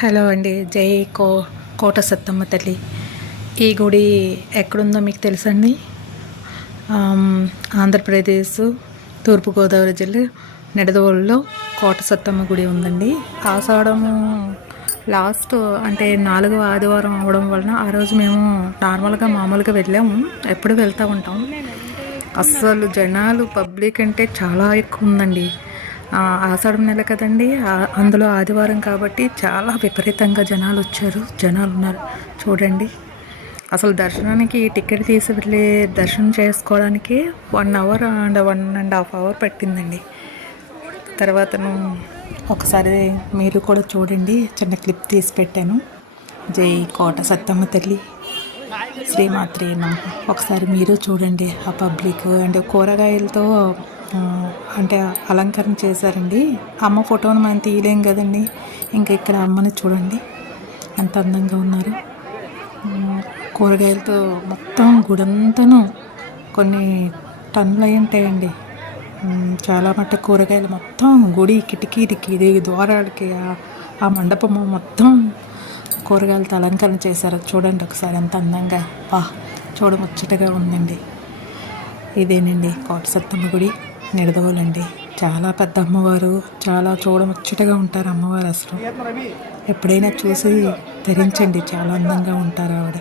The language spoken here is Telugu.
హలో అండి. జై కోట సత్తమ్మ తల్లి. ఈ గుడి ఎక్కడుందో మీకు తెలుసండి? ఆంధ్రప్రదేశ్ తూర్పుగోదావరి జిల్లా నిడదవోలులో కోట సత్తమ్మ గుడి ఉందండి. ఆషాఢము లాస్ట్ అంటే 4వ ఆదివారం అవడం వలన ఆ రోజు మేము మామూలుగా వెళ్ళాము. ఎప్పుడు వెళ్తూ ఉంటాం. అస్సలు జనాలు పబ్లిక్ అంటే చాలా ఎక్కువ ఉందండి. ఆషాఢం నెల కదండి, అందులో ఆదివారం కాబట్టి చాలా విపరీతంగా జనాలు ఉన్నారు చూడండి. అసలు దర్శనానికి టికెట్ తీసి వెళ్ళి దర్శనం చేసుకోవడానికి 1 అవర్ అండ్ 1.5 అవర్ పట్టిందండి. తర్వాతను ఒకసారి మీరు కూడా చూడండి, చిన్న క్లిప్ తీసి పెట్టాను. జై కోట సత్తమ్మ తల్లి, శ్రీమాత్రే నమః. ఒకసారి మీరు చూడండి. ఆ పబ్లిక్ అండ్ కూరగాయలతో అంటే అలంకరణ చేశారండి. అమ్మ ఫోటోను మనం తీయలేం కదండి, ఇంకా ఇక్కడ అమ్మని చూడండి ఎంత అందంగా ఉన్నారు. కూరగాయలతో మొత్తం గుడంతాను కొన్ని టన్నులు అయి ఉంటాయండి. చాలా మట్టుకు కూరగాయలు మొత్తం గుడి కిటికీలకి ద్వారాలకి ఆ మండపము మొత్తం కూరగాయలతో అలంకరణ చేశారు. చూడండి ఒకసారి ఎంత అందంగా చూడముచ్చటగా ఉందండి. ఇదేనండి కోట సత్తమ్మ గుడి, నిడదవోలండి. చాలా పెద్ద అమ్మవారు, చాలా చూడముచ్చటగా ఉంటారు అమ్మవారు. అసలు ఎప్పుడైనా చూసి ధరించండి, చాలా అందంగా ఉంటారు ఆవిడ.